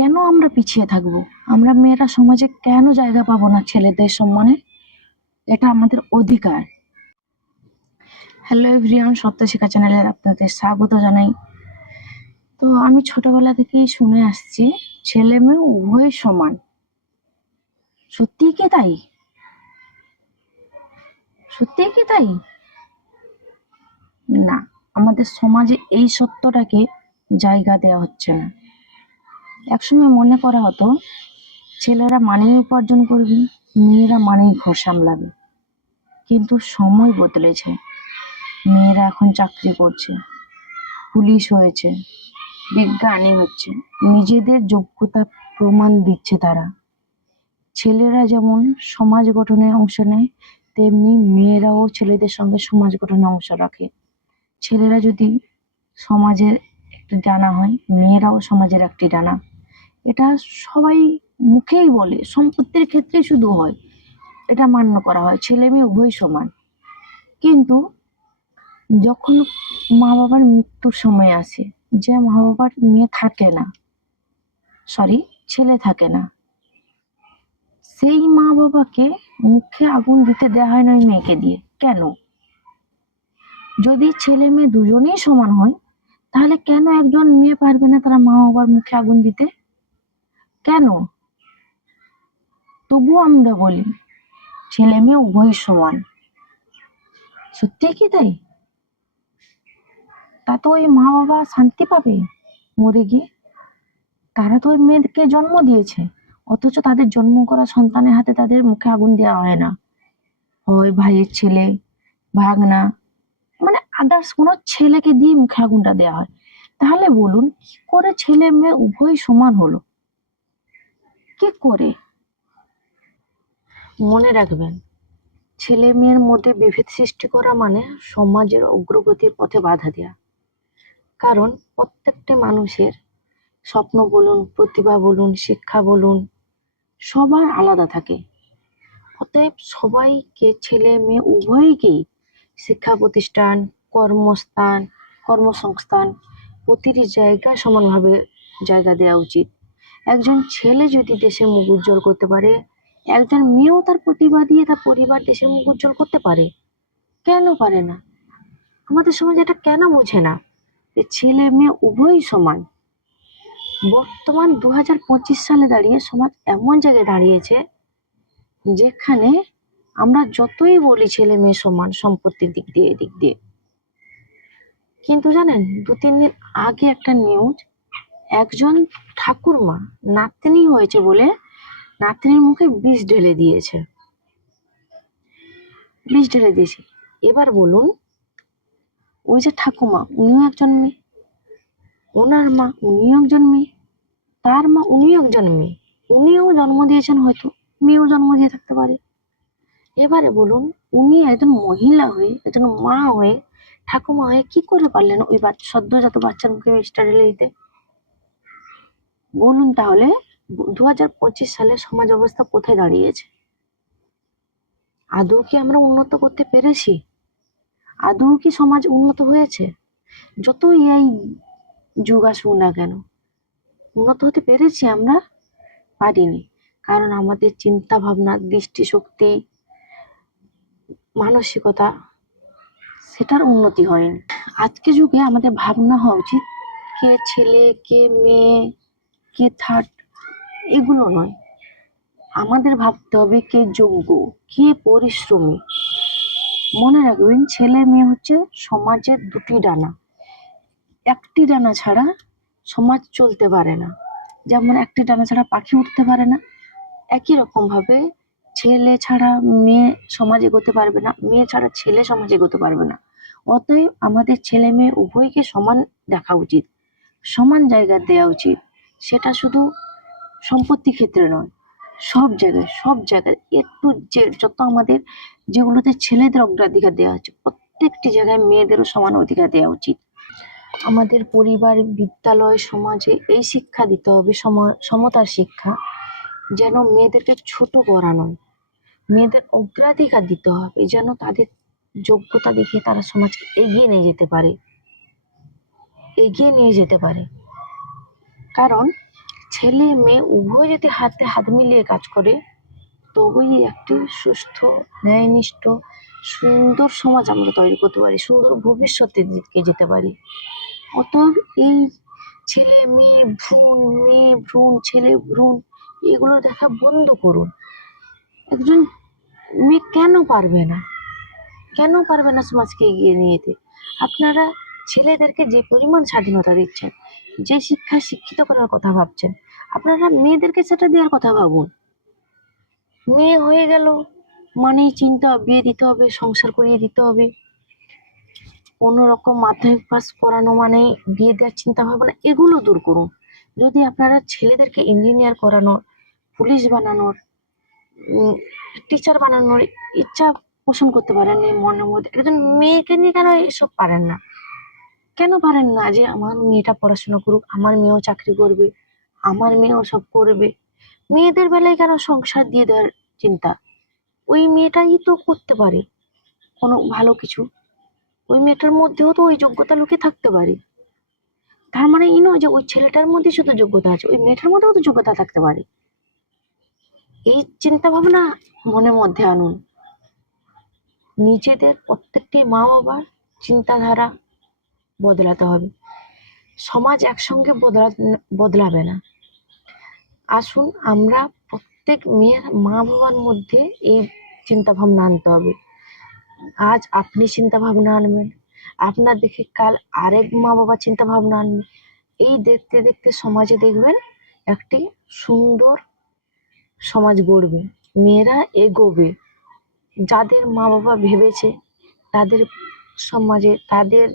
কেন আমরা পিছিয়ে থাকব? আমরা মেয়েরা সমাজে কেন জায়গা পাবো না ছেলেদের সম্মানে? এটা আমাদের অধিকার। হ্যালো এভরিওয়ান সত্য শিক্ষা চ্যানেলে আপনাদের স্বাগত জানাই। তো আমি ছোটবেলা থেকেই শুনে আসছি, ছেলে মেয়ে উভয় সমান। সত্যি কি তাই? সত্যি কি তাই? না, আমাদের সমাজে এই সত্যটাকে জায়গা দেওয়া হচ্ছে না। একসময় মনে করা হতো, ছেলেরা মানেই উপার্জন করবে, মেয়েরা মানেই ঘর সামলাবে। কিন্তু সময় বদলেছে। মেয়েরা এখন চাকরি করছে, পুলিশ হয়েছে, বিজ্ঞানী হচ্ছে, নিজেদের যোগ্যতা প্রমাণ দিচ্ছে তারা। ছেলেরা যেমন সমাজ গঠনে অংশ নেয়, তেমনি মেয়েরাও ছেলেদের সঙ্গে সমাজ গঠনে অংশ রাখে। ছেলেরা যদি সমাজের একটি ডানা হয়, মেয়েরাও সমাজের একটি ডানা। এটা সবাই মুখেই বলে, সম্পত্তির ক্ষেত্রে শুধু হয়। এটা মান্য করা হয়, ছেলে মেয়ে উভয় সমান। কিন্তু যখন মা বাবার মৃত্যুর সময় আসে, যে মা বাবার মেয়ে থাকে না সরি ছেলে থাকে না, সেই মা বাবাকে মুখে আগুন দিতে দেওয়া হয় না মেয়েকে দিয়ে। কেন? যদি ছেলে মেয়ে দুজনেই সমান হয়, তাহলে কেন একজন মেয়ে পারবে না তারা মা বাবার মুখে আগুন দিতে? কেন? তবুও আমরা বলি, ছেলে মেয়ে উভয় সমান। সত্যি কি তাই? তা তো ওই মা বাবা শান্তি পাবে মরে গিয়ে? তারা তো ওই মেয়েকে জন্ম দিয়েছে, অথচ তাদের জন্ম করা সন্তানের হাতে তাদের মুখে আগুন দেওয়া হয় না। হয় ভাইয়ের ছেলে, ভাগনা মানে আদার্স কোনো ছেলেকে দিয়ে মুখে আগুনটা দেওয়া হয়। তাহলে বলুন, কি করে ছেলে মেয়ে উভয় সমান হলো? কি করে? মনে রাখবেন, ছেলে মেয়ের মধ্যে বিভেদ সৃষ্টি করা মানে সমাজের অগ্রগতির পথে বাধা দেওয়া কারণ প্রত্যেকটা মানুষের স্বপ্ন বলুন, প্রতিভা বলুন, শিক্ষা বলুন, সবার আলাদা থাকে। অতএব সবাইকে, ছেলে মেয়ে উভয়কেই শিক্ষা প্রতিষ্ঠান, কর্মস্থান, কর্মসংস্থান প্রতিটি জায়গায় সমানভাবে জায়গা দেওয়া উচিত। একজন ছেলে যদি দেশের মুখ উজ্জ্বল করতে পারে, একজন মেয়েও তার প্রতিভা দিয়ে তার পরিবার দেশের মুখ উজ্জ্বল করতে পারে। কেন পারে না? আমাদের সমাজ এটা কেন বোঝে না? যে ছেলে মেয়ে উভয়ই সমান। বর্তমান দু হাজার পঁচিশ সালে দাঁড়িয়ে সমাজ এমন জায়গায় দাঁড়িয়েছে, যেখানে আমরা যতই বলি ছেলে মেয়ে সমান, সম্পত্তির দিক দিয়ে, এদিক দিয়ে। কিন্তু জানেন দু তিন দিন আগে একটা নিউজ একজন ঠাকুরমা নাতনি হয়েছে বলে নাতনির মুখে বিষ ঢেলে দিয়েছে। বিষ ঢেলে দিয়েছে। এবার বলুন, ওই যে ঠাকুমা, উনিও একজন মেয়ে। ওনার মা উনিও একজন মেয়ে। তার মা উনিও একজন মেয়ে। উনিও জন্ম দিয়েছেন হয়তো, মেয়েও জন্ম দিয়ে থাকতে পারে। এবারে বলুন, উনি একজন মহিলা হয়ে, একজন মা হয়ে ঠাকুমা হয়ে কি করে পারলেন ওই সদ্যজাত বাচ্চার মুখে মিষ্টা ঢেলে দিতে? বলুন তাহলে, দু হাজার পঁচিশ সালে সমাজ অবস্থা কোথায় দাঁড়িয়েছে? আদৌ কি আমরা উন্নত করতে পেরেছি? আদৌ কি সমাজ উন্নত হয়েছে? যতই এই যুগ আসুক না কেন, উন্নত হতে পেরেছি আমরা? পারিনি, কারণ আমাদের চিন্তা ভাবনা, দৃষ্টিশক্তি, মানসিকতা, সেটার উন্নতি হয়নি। আজকে যুগে আমাদের ভাবনা হওয়া উচিত, কে ছেলে, কে মেয়ে কে থার্ড? এগুলো নয়। আমাদের ভাবতে হবে কে যোগ্য, কে পরিশ্রমী। মনে রাখবেন, ছেলে মেয়ে হচ্ছে সমাজের দুটি ডানা। একটি ডানা ছাড়া সমাজ চলতে পারে না। যেমন একটি ডানা ছাড়া পাখি উঠতে পারে না, একই রকম ভাবে ছেলে ছাড়া মেয়ে সমাজ এগোতে পারবে না, মেয়ে ছাড়া ছেলে সমাজ এগোতে পারবে না। অতএব আমাদের ছেলে মেয়ে উভয়কে সমান দেখা উচিত, সমান জায়গা দেওয়া উচিত। সেটা শুধু সম্পত্তি ক্ষেত্রে নয়, সব জায়গায় সব জায়গায় একটু যে যত আমাদের যেগুলোতে ছেলেদের অগ্রাধিকার দেওয়া হচ্ছে, প্রত্যেকটি জায়গায় মেয়েদেরও সমান অধিকার দেওয়া উচিত। আমাদের পরিবার, বিদ্যালয়, সমাজে এই শিক্ষা দিতে হবে, সম- সমতার শিক্ষা, যেন মেয়েদেরকে ছোট করা নয়। মেয়েদের অগ্রাধিকার দিতে হবে, যেন তাদের যোগ্যতা দেখে তারা সমাজকে এগিয়ে নিয়ে যেতে পারে। এগিয়ে নিয়ে যেতে পারে। কারণ ছেলে মেয়ে উভয় যদি হাতে হাত মিলিয়ে কাজ করে, তবেই একটি সুস্থ, ন্যায়নিষ্ঠ, সুন্দর সমাজ আমরা তৈরি করতে পারি, সুন্দর ভবিষ্যতের দিকে যেতে পারি। অতএব এই ছেলে মেয়ে, ভ্রূণ মেয়ে ভ্রূণ, ছেলে ভ্রূণ, এগুলো দেখা বন্ধ করুন। একজন মেয়ে কেন পারবে না? কেন পারবে না সমাজকে এগিয়ে নিয়ে যেতে? আপনারা ছেলেদেরকে যে পরিমাণ স্বাধীনতা দিচ্ছেন যে শিক্ষায় শিক্ষিত করার কথা ভাবছেন, আপনারা মেয়েদেরকে সেটা দেওয়ার কথা ভাবুন। মেয়ে হয়ে গেল, মানেই চিন্তা বিয়ে দিতে হবে, সংসার করিয়ে দিতে হবে। রকম মাধ্যমিক পাস করানো মানে বিয়ে দেওয়ার চিন্তা ভাবনা এগুলো দূর করুন। যদি আপনারা ছেলেদেরকে ইঞ্জিনিয়ার করানোর পুলিশ বানানোর টিচার বানানোর ইচ্ছা পোষণ করতে পারেন মনের মধ্যে। একজন মেয়েকে নিয়ে কেন এসব পারেন না? কেন পারেন না যে আমার মেয়েটা পড়াশোনা করুক, আমার মেয়েও চাকরি করবে, আমার মেয়েও সব করবে? মেয়েদের বেলায় কেন সংসার দিয়ে দেওয়ার চিন্তা? ওই মেয়েটাই তো করতে পারে কোনো ভালো কিছু। ওই মেয়েটার মধ্যেও তো ওই যোগ্যতা লুকিয়ে থাকতে পারে। তার মানে এই নয় যে ওই ছেলেটার মধ্যে শুধু যোগ্যতা আছে, ওই মেয়েটার মধ্যেও তো যোগ্যতা থাকতে পারে। এই চিন্তা ভাবনা মনের মধ্যে আনুন। নিজেদের প্রত্যেকটি মা বাবার চিন্তাধারা বদলাতে হবে। সমাজ একসঙ্গে বদলা, বদলাবে না। আসুন আমরা প্রত্যেক মেয়ের মা বাবার মধ্যে এই চিন্তা ভাবনা আনতে হবে। আজ আপনি চিন্তা ভাবনা আনবেন, আপনার দেখে কাল আরেক মা বাবা চিন্তা ভাবনা আনবে। এই দেখতে দেখতে সমাজে দেখবেন একটি সুন্দর সমাজ গড়বে। মেয়েরা এগোবে। যাদের মা বাবা ভেবেছে তাদের সমাজে, তাদের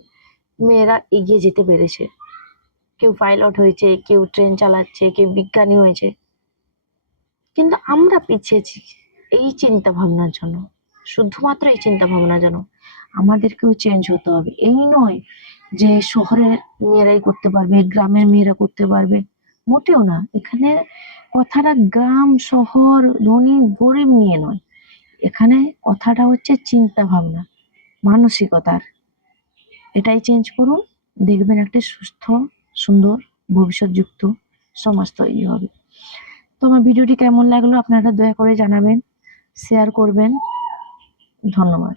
মেয়েরা এগিয়ে যেতে পেরেছে। কেউ পাইলট হয়েছে, কেউ ট্রেন চালাচ্ছে, কেউ বিজ্ঞানী হয়েছে। কিন্তু আমরা পিছিয়েছি এই চিন্তা ভাবনার জন্য, শুধুমাত্র এই চিন্তা ভাবনার জন্য। আমাদেরকেও চেঞ্জ হতে হবে। এই নয় যে শহরের মেয়েরাই করতে পারবে, গ্রামের মেয়েরা করতে পারবে, মোটেও না। এখানে কথাটা গ্রাম, শহর, ধনী, গরিব নিয়ে নয়। এখানে কথাটা হচ্ছে চিন্তা ভাবনা মানসিকতার। এটাই চেঞ্জ করুন, দেখবেন একটা সুস্থ, সুন্দর, ভবিষ্যৎযুক্ত সমাজ তৈরি হবে। তো আমার ভিডিওটি কেমন লাগল আপনারা দয়া করে জানাবেন শেয়ার করবেন। ধন্যবাদ।